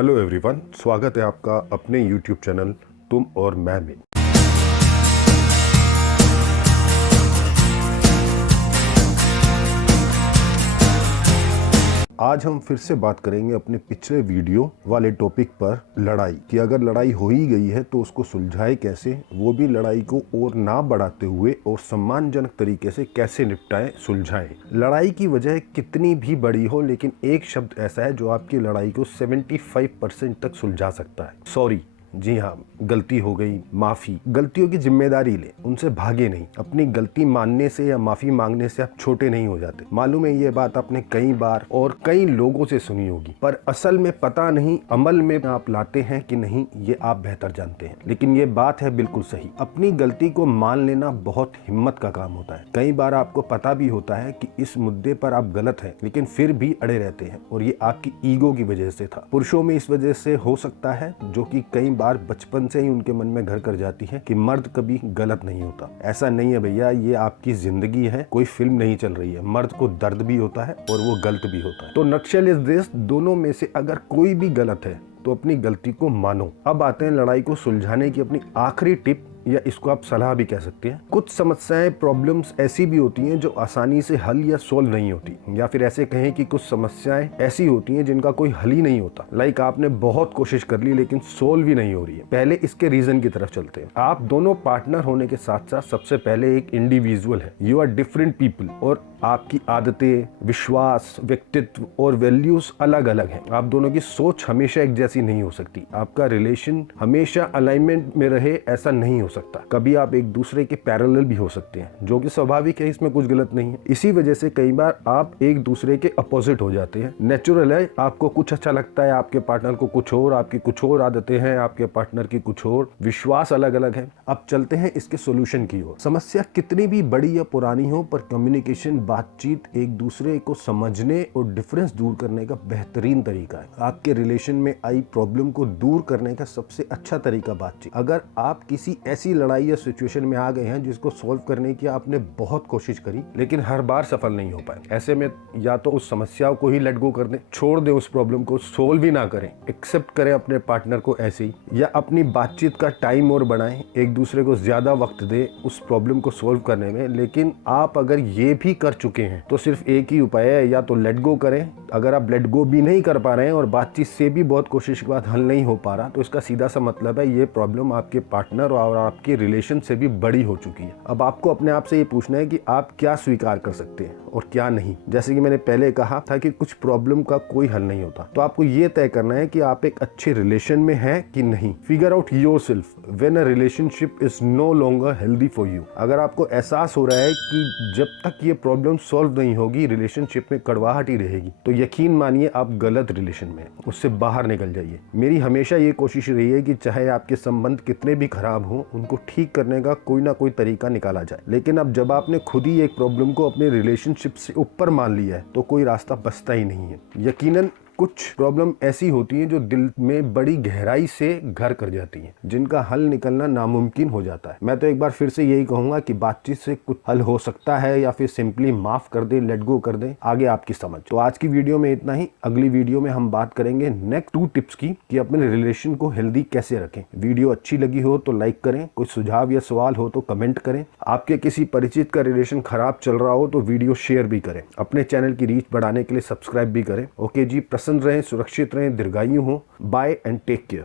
Hello everyone, स्वागत है आपका अपने यूट्यूब चैनल तुम और मैं में। आज हम फिर से बात करेंगे अपने पिछले वीडियो वाले टॉपिक पर लड़ाई कि अगर लड़ाई हो ही गई है तो उसको सुलझाए कैसे, वो भी लड़ाई को और ना बढ़ाते हुए और सम्मानजनक तरीके से कैसे निपटाए सुलझाए। लड़ाई की वजह कितनी भी बड़ी हो, लेकिन एक शब्द ऐसा है जो आपकी लड़ाई को 75% तक सुलझा सकता है। सॉरी, जी हाँ, गलती हो गई, माफ़ी। गलतियों की जिम्मेदारी ले, उनसे भागे नहीं। अपनी गलती मानने से या माफ़ी मांगने से आप छोटे नहीं हो जाते। मालूम है, ये बात आपने कई बार और कई लोगों से सुनी होगी, पर असल में पता नहीं अमल में आप लाते हैं कि नहीं, ये आप बेहतर जानते हैं। लेकिन ये बात है बिल्कुल सही। अपनी गलती को मान लेना बहुत हिम्मत का काम होता है। कई बार आपको पता भी होता है कि इस मुद्दे पर आप गलत हैं, लेकिन फिर भी अड़े रहते हैं, और ये आपकी ईगो की वजह से था। पुरुषों में इस वजह से हो सकता है, जो कि कई बार बचपन से ही उनके मन में घर कर जाती है कि मर्द कभी गलत नहीं होता। ऐसा नहीं है भैया, ये आपकी जिंदगी है, कोई फिल्म नहीं चल रही है। मर्द को दर्द भी होता है और वो गलत भी होता है। तो नटशेल इज दिस, दोनों में से अगर कोई भी गलत है तो अपनी गलती को मानो। अब आते हैं लड़ाई को सुलझाने की अपनी आखिरी टिप, या इसको आप सलाह भी कह सकते हैं। कुछ समस्याएं, प्रॉब्लम्स ऐसी भी होती हैं जो आसानी से हल या सोल्व नहीं होती, या फिर ऐसे कहें कि कुछ समस्याएं ऐसी होती हैं जिनका कोई हल ही नहीं होता। लाइक आपने बहुत कोशिश कर ली लेकिन सोल्व ही नहीं हो रही है। पहले इसके रीजन की तरफ चलते हैं। आप दोनों पार्टनर होने के साथ साथ सबसे पहले एक इंडिविजुअल है। यू आर डिफरेंट पीपल, और आपकी आदतें, विश्वास, व्यक्तित्व और वैल्यूज अलग अलग हैं। आप दोनों की सोच हमेशा एक जैसी नहीं हो सकती। आपका रिलेशन हमेशा अलाइनमेंट में रहे ऐसा नहीं हो सकता। कभी आप एक दूसरे के पैरेलल भी हो सकते हैं, जो कि स्वाभाविक है, इसमें कुछ गलत नहीं है। इसी वजह से कई बार आप एक दूसरे के अपोजिट हो जाते हैं। नेचुरल है, आपको कुछ अच्छा लगता है, आपके पार्टनर को कुछ और, आपकी कुछ और आदतें हैं, आपके पार्टनर की कुछ और, विश्वास अलग अलग है। अब चलते हैं इसके सोल्यूशन की ओर। समस्या कितनी भी बड़ी या पुरानी हो, पर कम्युनिकेशन, बातचीत, एक दूसरे को समझने और डिफरेंस दूर करने का बेहतरीन तरीका है। आपके रिलेशन में आई प्रॉब्लम को दूर करने का सबसे अच्छा तरीका बातचीत। अगर आप किसी ऐसी लड़ाई या सिचुएशन में आ गए हैं जिसको सॉल्व करने की आपने बहुत कोशिश करी लेकिन हर बार सफल नहीं हो पाए, ऐसे में या तो उस समस्या को ही लेट गो कर दें, छोड़ दें उस प्रॉब्लम को, सोल्व ही ना करें, एक्सेप्ट करें अपने पार्टनर को ऐसे ही, या अपनी बातचीत का टाइम और बढ़ाएं, एक दूसरे को ज्यादा वक्त दें उस प्रॉब्लम को सोल्व करने में। लेकिन आप अगर ये भी कर चुके हैं तो सिर्फ एक ही उपाय है, या तो लेट गो करें। अगर आप लेट गो भी नहीं कर पा रहे हैं और बातचीत से भी बहुत कोशिश के बाद हल नहीं हो पा रहा, तो इसका सीधा सा मतलब है ये प्रॉब्लम आपके पार्टनर और आपके रिलेशन से भी बड़ी हो चुकी है। अब आपको अपने आप से ये पूछना है कि आप क्या स्वीकार कर सकते हैं और क्या नहीं। जैसे कि मैंने पहले कहा था कि कुछ प्रॉब्लम का कोई हल नहीं होता, तो आपको ये तय करना है कि आप एक अच्छे रिलेशन में हैं कि नहीं। Figure out yourself when a relationship is no longer healthy for you. अगर आपको एहसास हो रहा है कि जब तक ये प्रॉब्लम सॉल्व नहीं होगी रिलेशनशिप में कड़वाहट ही रहेगी, तो यकीन मानिए आप गलत रिलेशन में, उससे बाहर निकल जाइए। मेरी हमेशा ये कोशिश रही है कि चाहे आपके संबंध कितने भी खराब हो, उनको ठीक करने का कोई ना कोई तरीका निकाला जाए। लेकिन अब जब आपने खुद ही एक प्रॉब्लम को अपने रिलेशनशिप से ऊपर मान लिया है, तो कोई रास्ता बचता ही नहीं है। यकीनन कुछ प्रॉब्लम ऐसी होती हैं जो दिल में बड़ी गहराई से घर कर जाती हैं, जिनका हल निकलना नामुमकिन हो जाता है। मैं तो एक बार फिर से यही कहूंगा कि बातचीत से कुछ हल हो सकता है, या फिर सिंपली माफ कर दे, लेट गो कर दे, आगे आपकी समझ। तो आज की वीडियो में इतना ही। अगली वीडियो में हम बात करेंगे नेक्स्ट 2 टिप्स की कि अपने रिलेशन को हेल्दी कैसे रखें। वीडियो अच्छी लगी हो तो लाइक करें, कोई सुझाव या सवाल हो तो कमेंट करें, आपके किसी परिचित का रिलेशन खराब चल रहा हो तो वीडियो शेयर भी करें, अपने चैनल की रीच बढ़ाने के लिए सब्सक्राइब भी करें। ओके जी, प्रसन्न रहें, सुरक्षित रहें, दीर्घायु हो। Bye and take care.